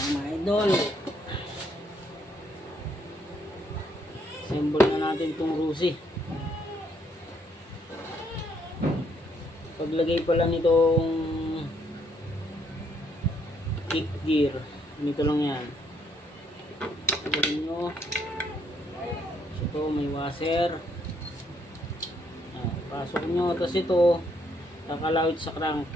Mga idol, assemble na natin itong Rusi. Paglagay pala nitong kick gear, ganito lang yan. Pagawin nyo, ito may washer, pasok nyo, tapos ito kakalawit sa crank,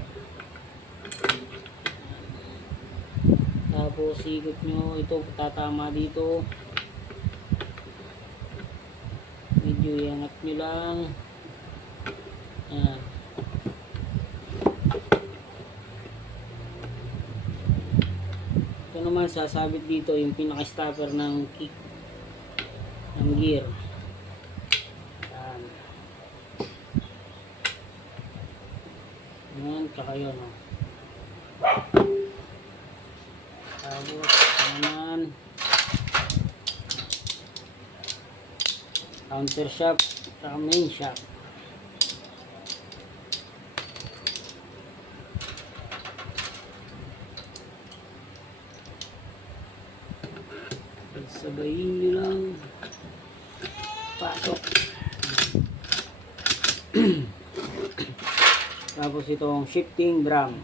tapos ikot nyo, ito tatama dito, medyo iangat nyo lang. Ayan. Ito naman sasabit dito yung pinaka-stopper ng kick ng gear. Ayan. Ayan, kakayo no. Tapos naman counter shaft at main shaft. Sabayin nyo lang, pasok. Tapos itong shifting drum,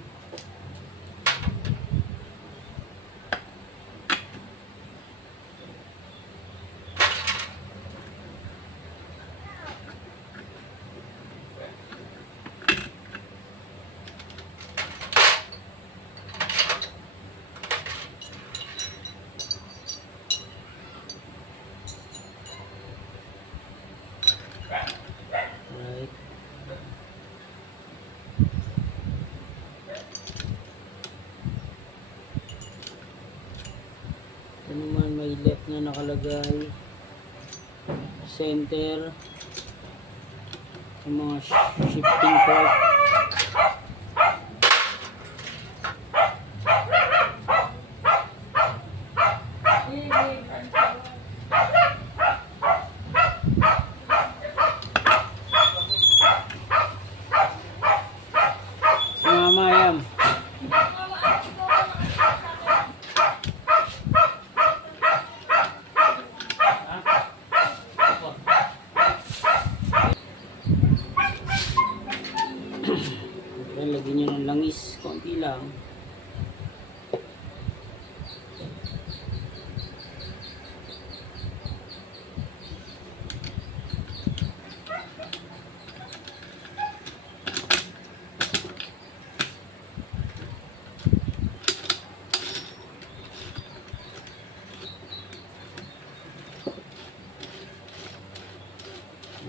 right. Ito naman may left na nakalagay, center, yung mga shifting part. Mamayam. Lagyan nyo ng langis, konti lang.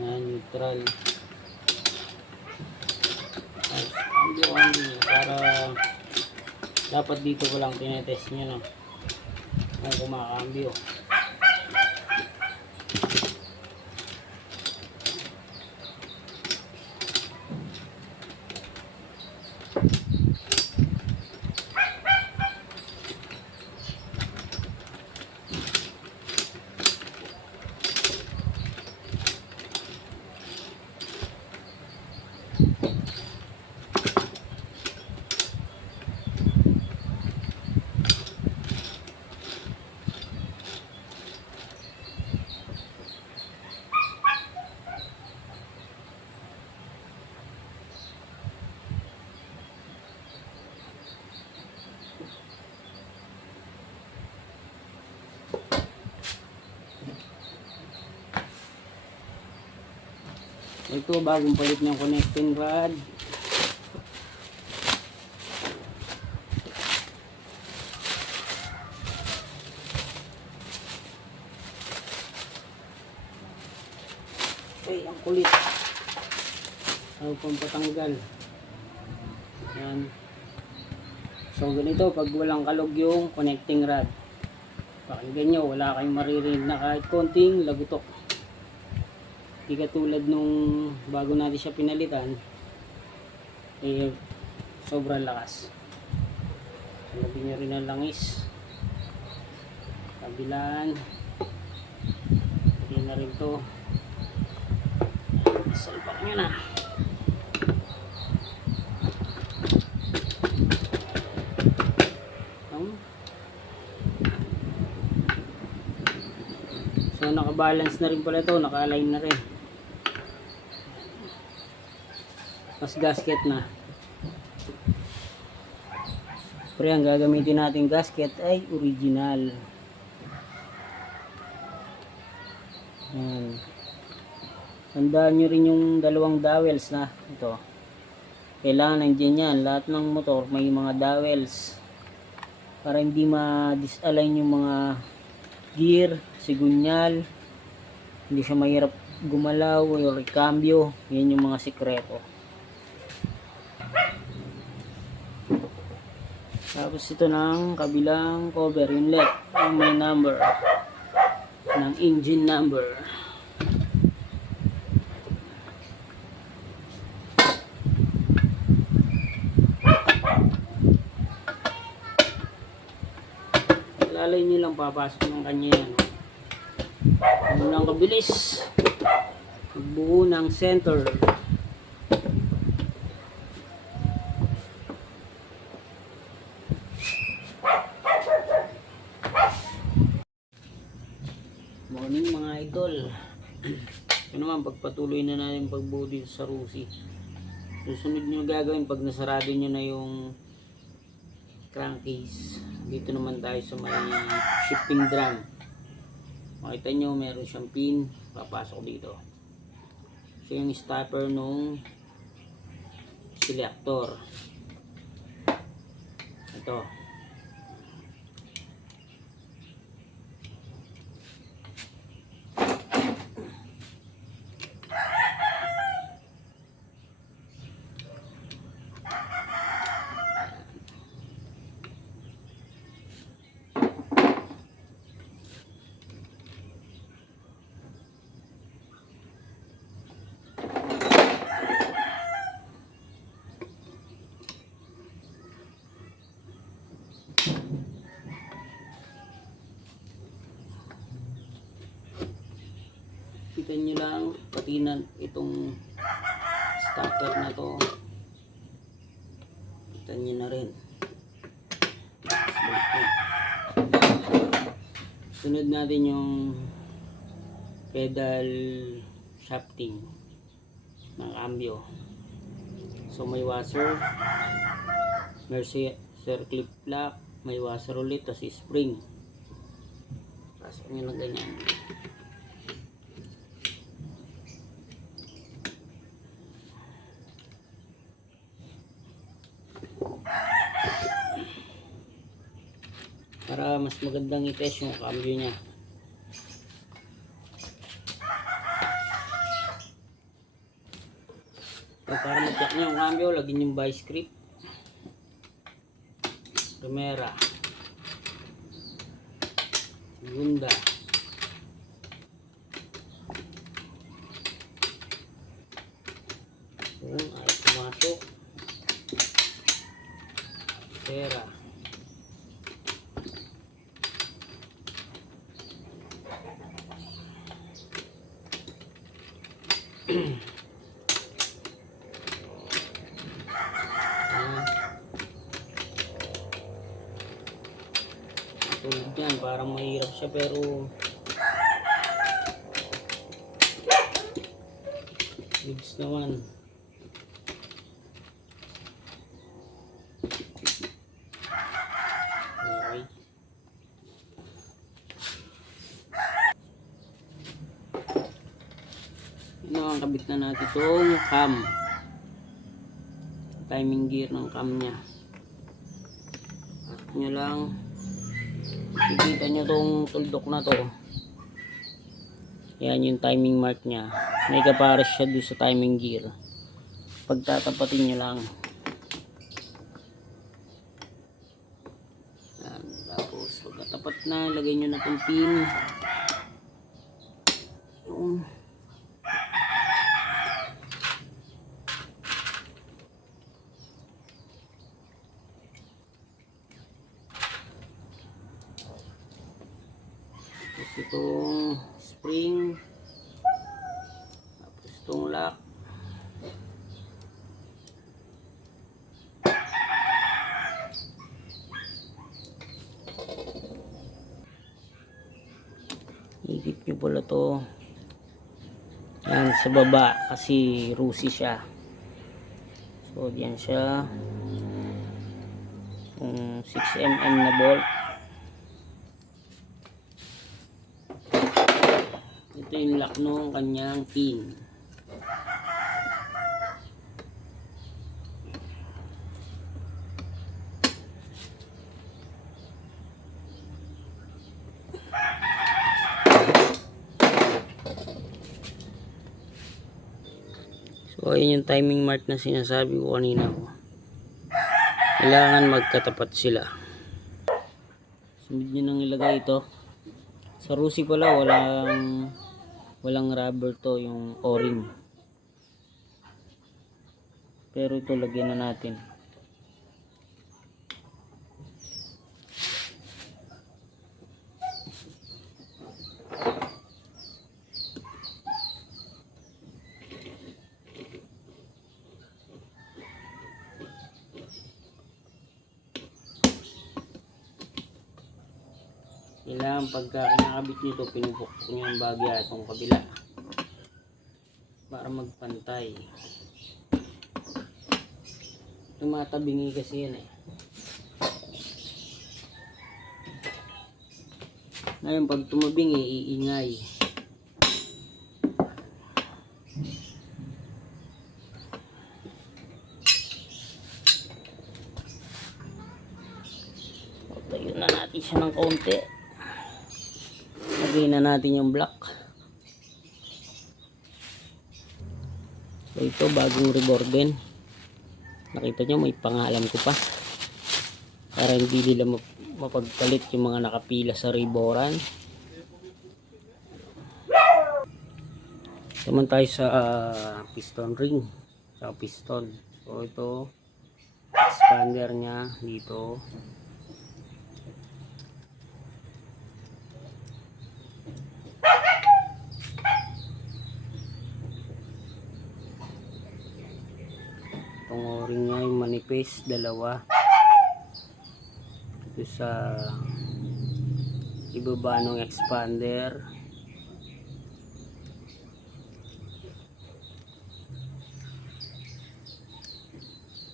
Neutral. Para dapat dito ko lang tinetest nyo, no? Ay, kumakambyo. Ito bagong palit ng connecting rod. Okay, ang kulit. Ayaw pang patanggal. Yan. So ganito pag walang kalog yung connecting rod. Pakinggan nyo, wala kayong maririnig na kahit konting lagutok. Hindi katulad nung bago natin siya pinalitan, eh sobrang lakas. Lagyan nyo rin ang langis, kabilaan, hindi na rin to, salpak nyo na. So naka-balance na rin pala ito, naka-align na rin. Mas gasket na. Pero ang gagamitin natin gasket ay original. Ayan. Tandaan nyo rin yung dalawang dowels na ito. Kailangan nandiyan yan. Lahat ng motor may mga dowels. Para hindi ma-disalign yung mga gear, sigunyal. Hindi siya mahirap gumalaw o recambio. Yan yung mga sikreto. Tapos ito ng kabilang cover, yung left, yung may number ng engine number. Lalay nyo lang, papasok ng kanya yan. Ano lang kabilis magbuo ng center. Morning mga idol. Ito naman, pagpatuloy na natin pagbuo dito sa Rusi. Susunod nyo gagawin pag nasarado nyo na yung crankcase. Dito naman tayo sa may shifting drum. Makita nyo meron siyang pin, papasok dito. So yung stopper nung selector. Ito. Kita nyo lang patinan itong stopper na to. Kita nyo na rin. Sunod natin yung pedal shafting ng cambio. So may washer, may circlip lock, may washer ulit, tapos spring. Pasok nyo lang ganyan. Para mas magandang i-test yung cambio niya. So, para mag-check niya yung cambio, lagyan yung vice grip, primera, segunda, ay pumasok, tercera, tulad yan, parang mahirap siya pero goods naman. Okay. Yun ang kabit na natin itong cam, timing gear ng cam nya. At nyo lang, makikita nyo tong tuldok na to. Yan yung timing mark nya. May kapares siya doon sa timing gear. Pagtatapatin nyo lang. Yan. Tapos pagkatapat na, lagay nyo na tong pin. Yung tapos itong spring, tapos itong lock, Ikit nyo pala to. Yan sa baba kasi rusi siya. So diyan siya. 6mm na bolt. Ito yung lock ng kanyang pin. So ayun yung timing mark na sinasabi ko kanina ko. Kailangan magkatapat sila. Sunod nyo nang ilagay ito. Sa rusi pala walang rubber to, yung o-ring. Pero ito lagyan na natin. Kailangan pagka kinakabit nito, pinupukpok nyo yung bagya itong kabila para magpantay. Tumatabingi kasi yan eh. Ngayon pag tumabingi, iingay. Tayo na natin siya ng konti. Lagay na natin yung block. So ito bagong reborden. Nakita nyo may pangalan ko pa. Para hindi nila mapagpalit yung mga nakapila sa reboran. Naman tayo sa piston ring. Sa piston. So ito expander nya dito. Itong o-ring nya yung manipis, dalawa. Ito sa ibaba ng expander.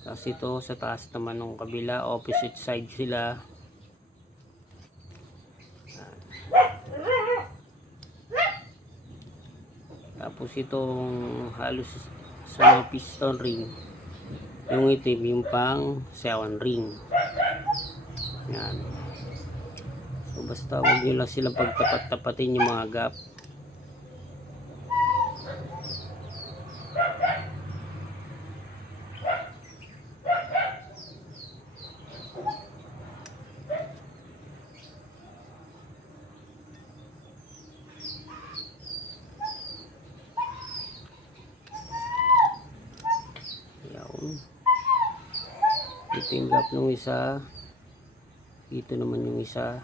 Tapos ito sa taas naman ng kabila, opposite side sila. Tapos itong halos sa may piston ring, yung itim yung pang 7 ring. Yan. So basta huwag nyo lang silang pagtapat-tapatin yung mga gap. Ito yung gap ng isa, dito naman yung isa,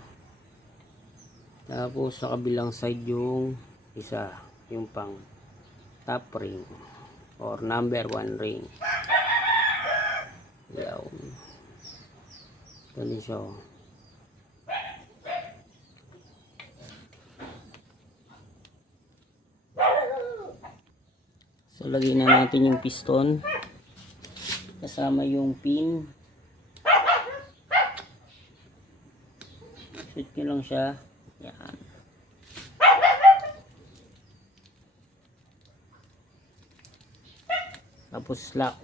tapos sa kabilang side yung isa, yung pang top ring or number 1 ring. Yan. Ganun siya. So lagyan na natin yung piston kasama yung pin. Shoot nyo lang siya. Yan. Tapos lock.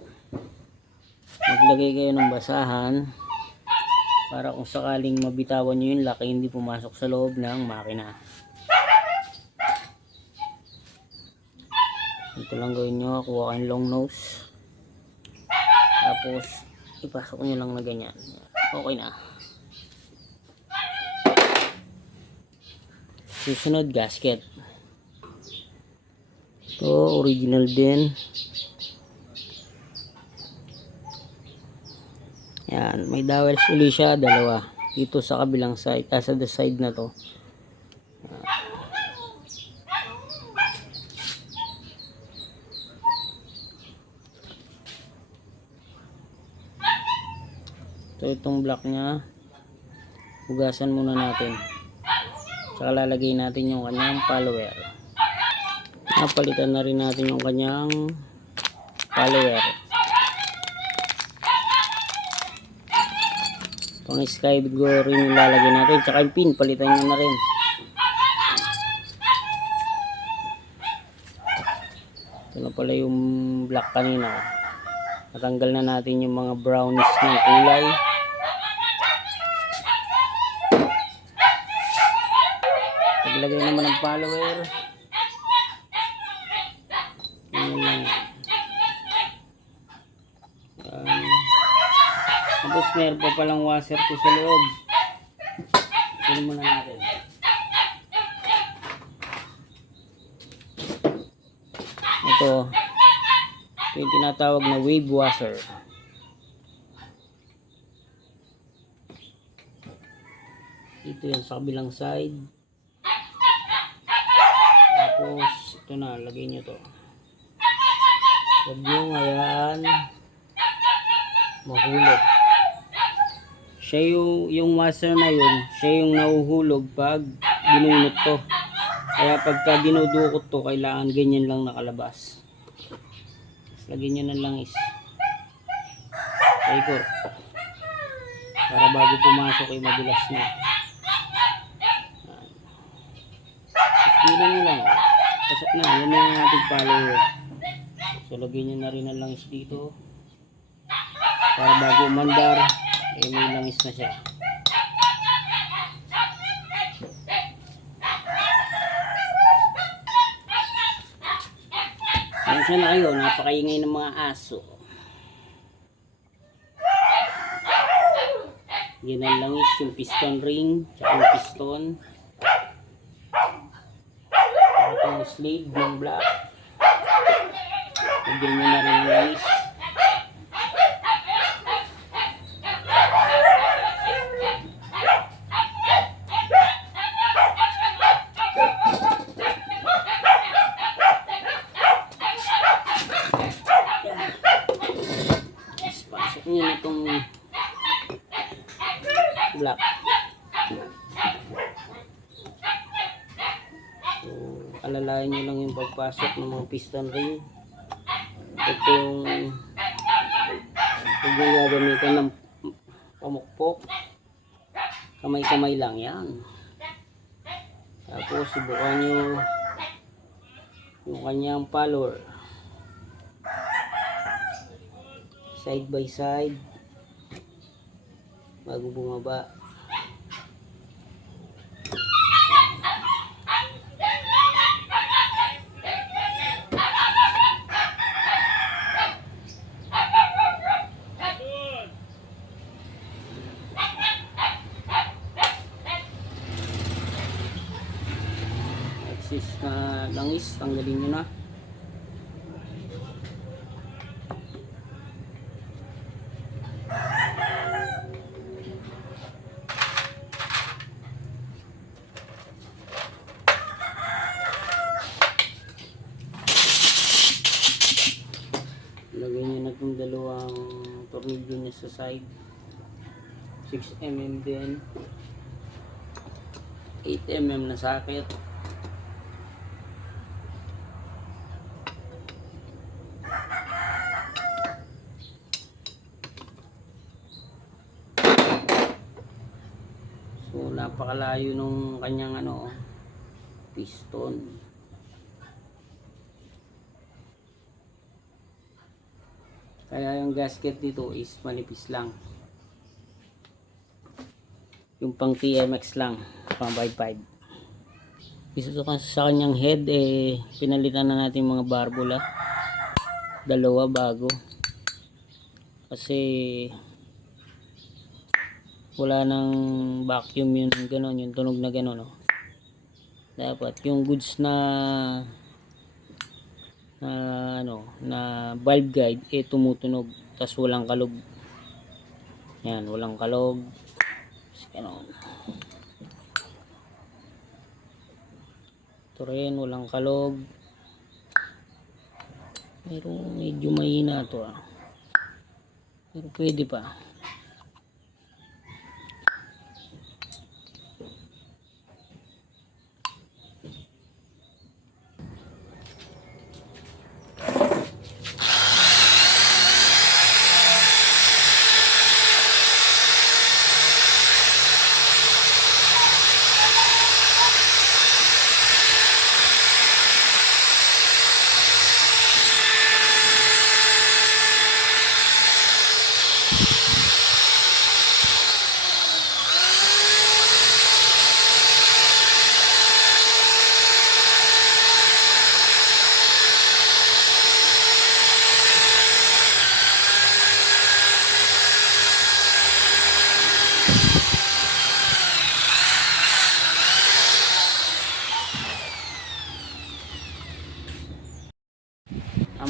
Maglagay kayo ng basahan para kung sakaling mabitawan nyo yung lock, hindi pumasok sa loob ng makina. Ito lang gawin nyo. Kuha kayong long nose. Tapos ipasok nyo lang na ganyan. Okay na. Susunod, gasket. Ito original din. Yan, may dowels uli siya, dalawa. Dito sa kabilang side, sa the side na to. So itong block nya, hugasan muna natin. Saka lalagay natin yung kanyang follower. Napalitan na rin natin yung kanyang follower. Pang sky go rin yung lalagay natin. Saka yung pin, palitan nyo na rin. Ito na pala yung black kanina. Natanggal na natin yung mga brownish ng kulay. Paglagay naman ng follower. Tapos meron pa palang washer ko sa loob. Kunin muna natin. Ito yung tinatawag na wave washer. Ito yan sa kabilang side. Tapos ito na, lagay nyo to. Huwag nyo ngayon mahulog. Siya yung washer na yun, siya yung nahuhulog pag ginunot to. Kaya pagka dinudukot to, kailangan ganyan lang nakalabas. Lagyan nyo ng langis sa ikot para bago pumasok ay madulas na. Sispilan nyo lang, pasok na, yan na yung ating follower. So lagyan nyo na rin ng langis dito para bago umandar ay may langis na siya. Ayan na kayo, napakaingay ng mga aso. Yan ang langis, yung piston ring, tsaka yung piston. Ito yung sleeve ng black. Lagyan nyo na rin yung langis. Pasok nyo na itong black. So, alalayan nyo lang yung pagpasok ng mga piston ring. Ito yung gagamitan ng pamukpok. Kamay-kamay lang yan. Tapos subukan nyo yung kanyang follower. Side by side bago bumaba. Excess na langis, tanggalin nyo na. Lagay nyo na itong dalawang tornilyo niya sa side. 6mm din. 8mm na socket. So napakalayo nung kanyang piston. Kaya yung gasket dito is manipis lang. Yung pang TMX lang, pang 5.5. Dito sa kanyang head pinalitan na natin mga barbula. Dalawa bago. Kasi wala nang vacuum yun gano'n, yung tunog na gano'n, no? Dapat yung goods na valve guide tumutunog, tas walang kalog. Yan, walang kalog. Gano'n. Ito rin, walang kalog. Pero medyo mahina to pero pwede pa.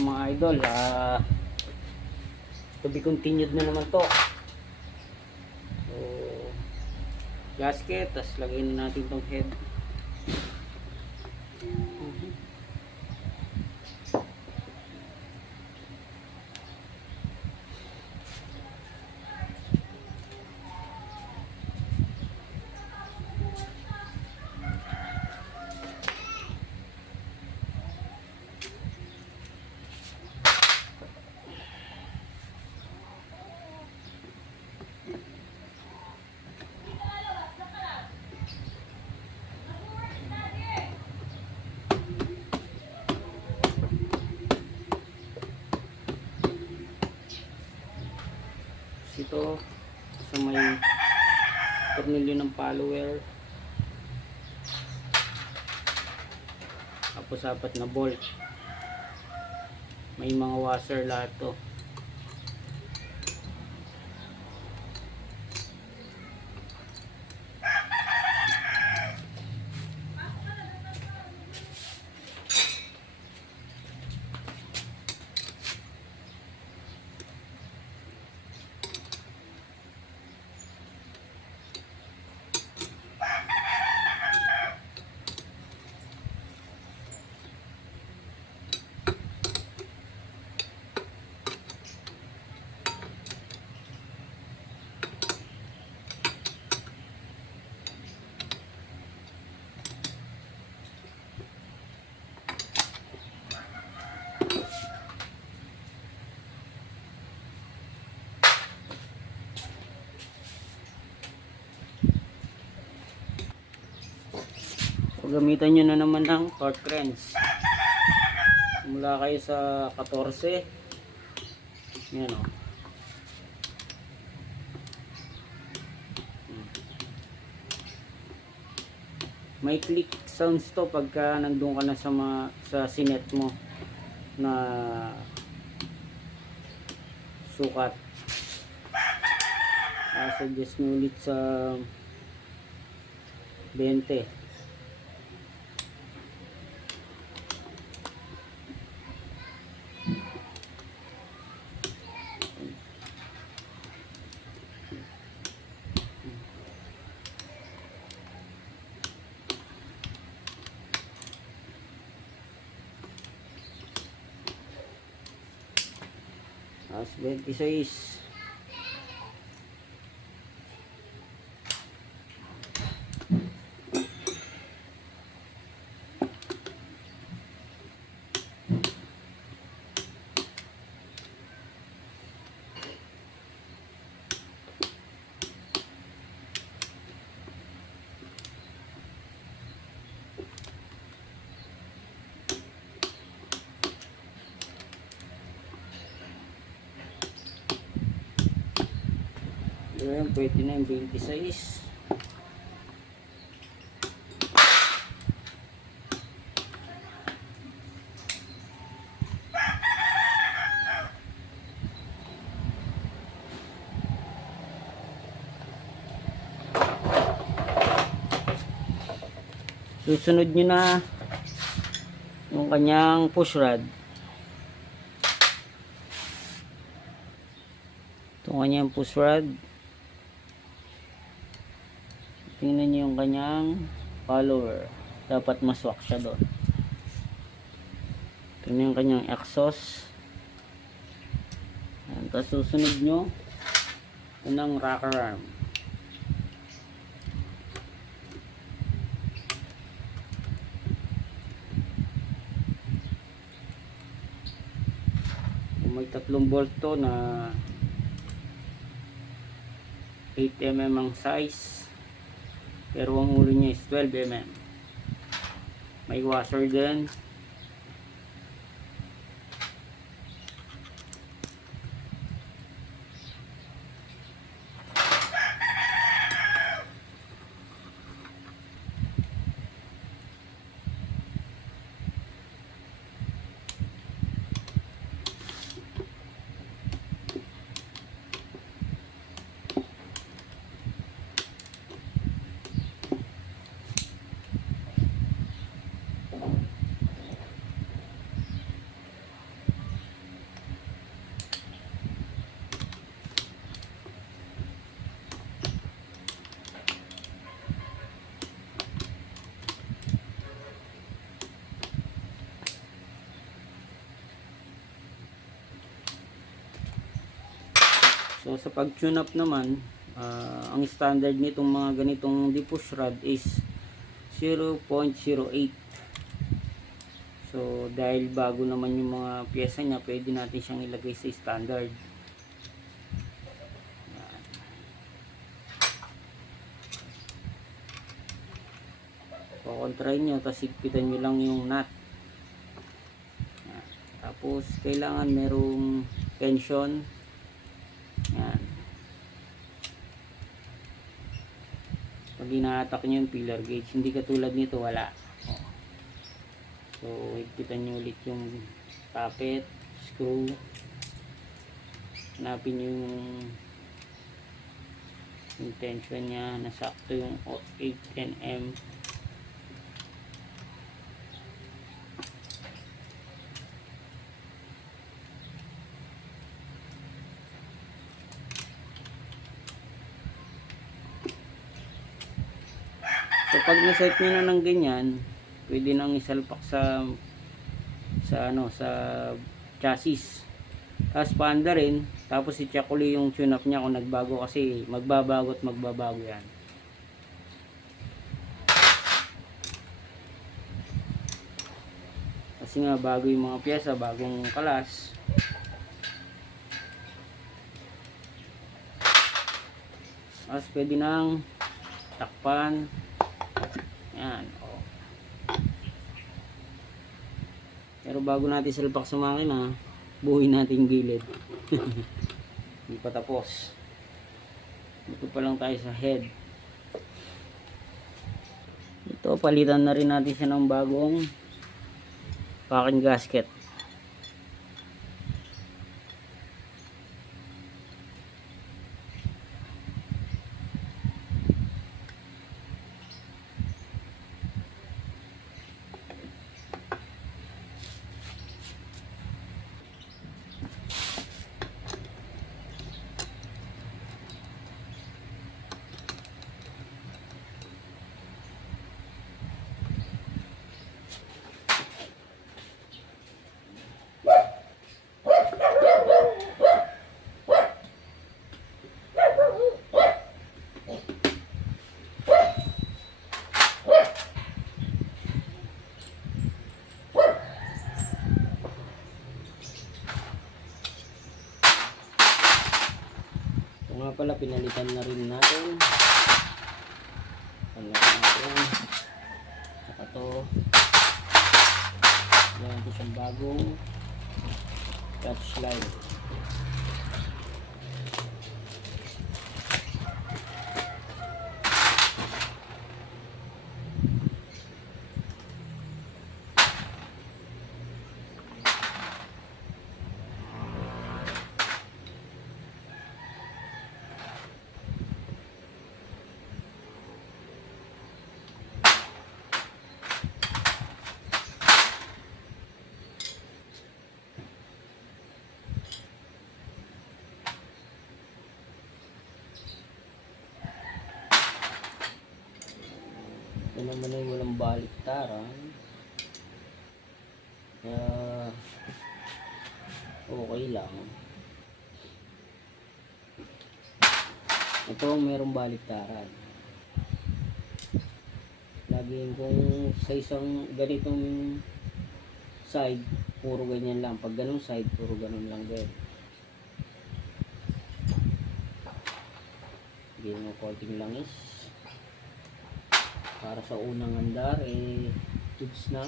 mga idol. To be continued na naman to. So, gasket, tapos lagyan na natin tong head. Ito sa may tornilyo ng follower, tapos 4 na bolt, may mga washer lahat to. Gamitan nyo na naman ng torque wrench. Mula kayo sa 14. Yan o. May click sounds to pagka nandun ka na sa sinet mo na sukat. Suggest nyo ulit sa 20. As 26. Ayan, pwede na yung 26. Susunod nyo na yung kanyang push rod. Itong kanyang push rod. Tingnan nyo yung kanyang follower. Dapat maswak siya doon. Tingnan yung kanyang exhaust. Tapos susunod nyo unang rocker arm. May 3 bolt to na 8mm ang size. Pero ang ulo niya is 12mm. May washer din. So sa pag-tune up naman, ang standard nitong mga ganitong diffuse rod is 0.08. So dahil bago naman yung mga pyesa niya, pwede natin siyang ilagay sa standard. Kukontrahin nyo, tapos higpitan nyo lang yung nut. Yan. Tapos kailangan merong tension. Yan. Pag ina-attack nyo yung pillar gauge, hindi katulad nito, wala. So higpitan nyo ulit yung tappet, screw. Hanapin yung tension nya, nasakto yung 8 nm. So pag na-set nyo na ng ganyan, pwede nang isalpak sa chassis. Tapos paanda rin, tapos i-check uli yung tune up niya kung nagbago, kasi magbabago at magbabago yan. Kasi nga bago yung mga pyesa, bagong kalas. Tapos pwede nang takpan. Yan, oh. Pero bago natin salpak sa makina, buuin natin yung gilid. Hindi pa tapos. Dito pa lang tayo sa head. Ito, palitan na rin natin siya ng bagong packing gasket. Nga pala, pinalitan na rin natin. Palitan natin. Saka to. Yan, ito siyang bagong touch line. Ito naman ay walang baliktaran, kaya okay lang. Ito merong baliktaran. Laging kung sa isang ganitong side, puro ganyan lang. Pag ganung side, puro ganun lang din. Bigyan mo konting langis. Para sa unang andar, tubes na.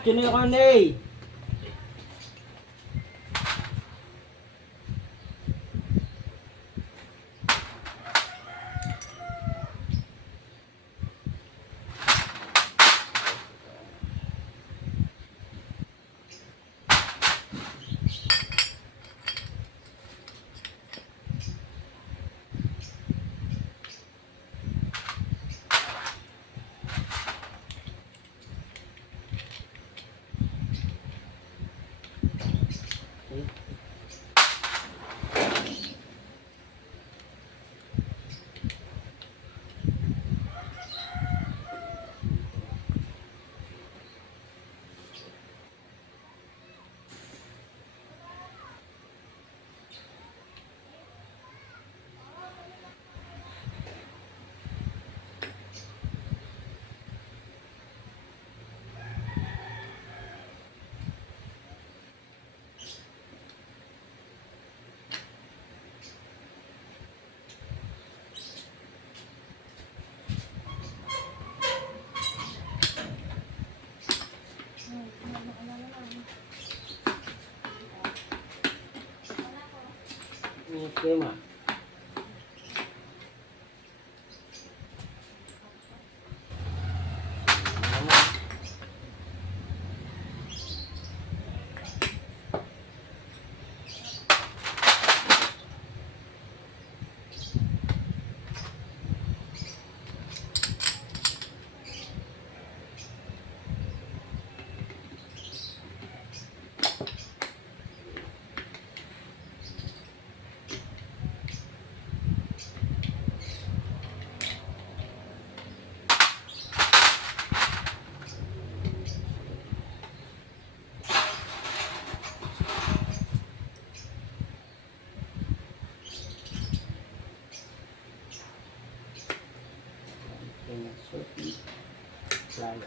Sino yung kanay? Okay, ma. Okay, plier.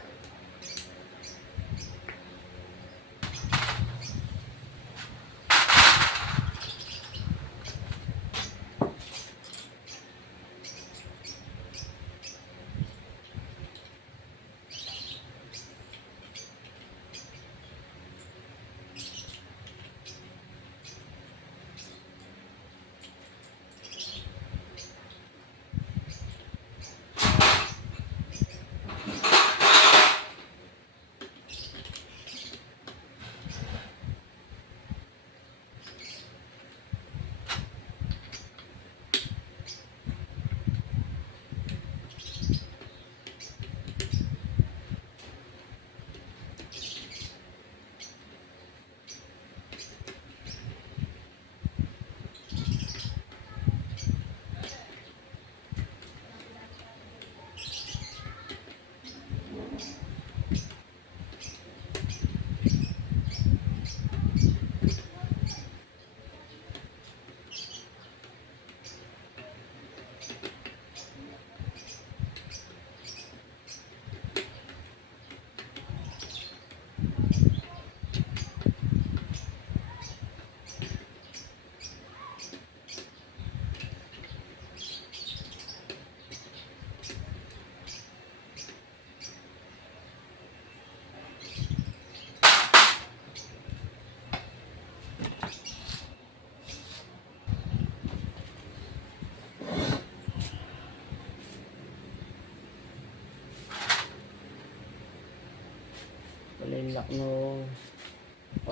Wala yung lock ng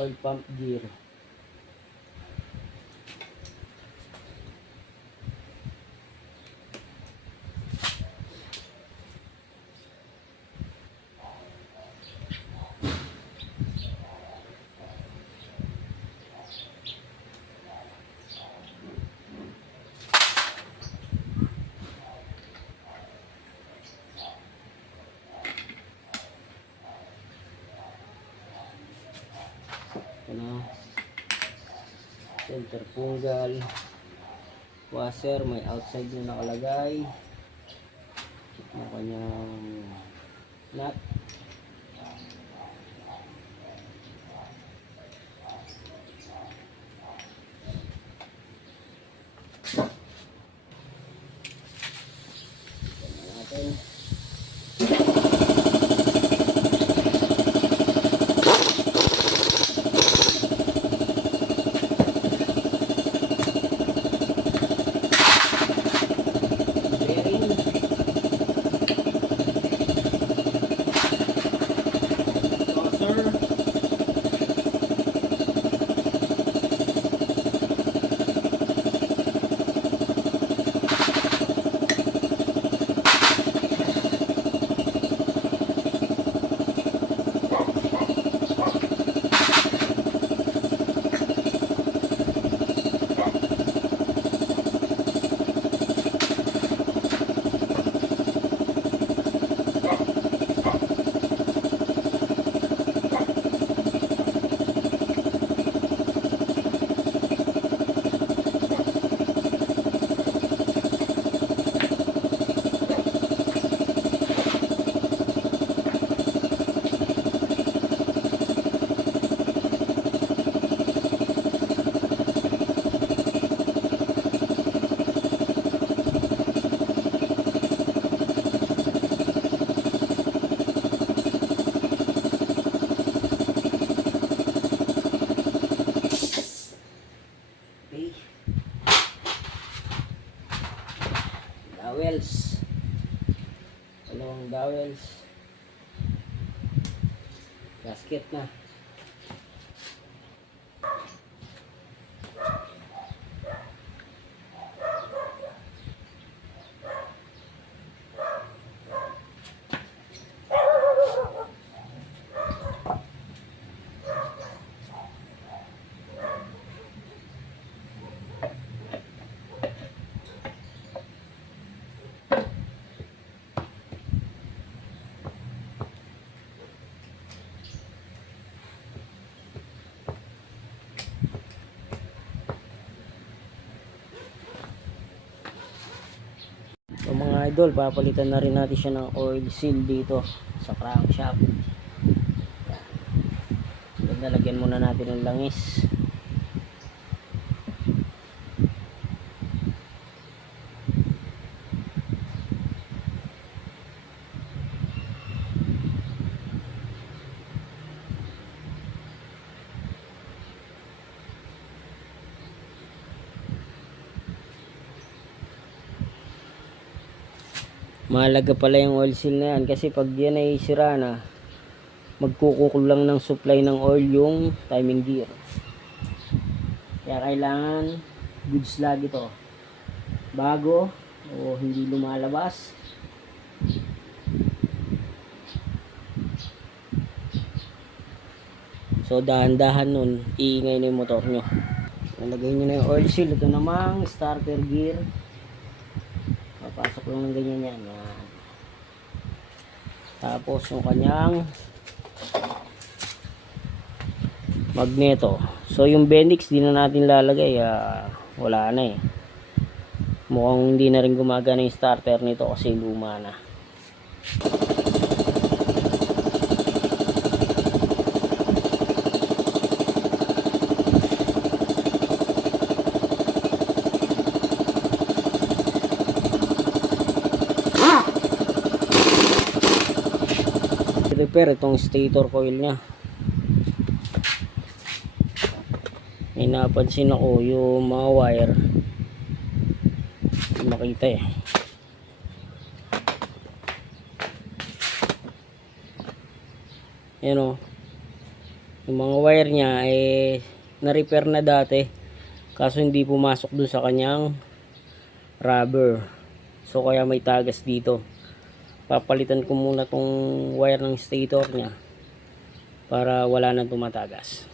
oil pump gear. Ito na. Centrifugal washer, may outside na nakalagay. Yung kanyang nut. Natin. dowels. Dalawang dowels. Gasket na. So mga idol, papalitan na rin natin siya ng oil seal dito sa crankshaft. Lalagyan muna natin ng langis. Mahalaga pala yung oil seal na yan kasi pag yan ay sira na, magkukulang ng supply ng oil yung timing gear. Kaya kailangan goods lagi to, bago o hindi lumalabas. So dahan-dahan nun, iingay na yung motor nyo. Nalagay nyo na yung oil seal. Ito namang starter gear, papasok lang ng ganyan yan. Tapos yung kanyang magneto. So yung Bendix di na natin lalagay, wala na eh. Mukhang hindi na rin gumagana yung starter nito kasi luma na. Repair itong stator coil nya. May napansin ako yung mga wire, hindi makita eh. Yan o, yung mga wire nya eh na-repair na dati, kaso hindi pumasok dun sa kanyang rubber, so kaya may tagas dito. Papalitan ko muna tong wire ng stator nya para wala nang tumatagas.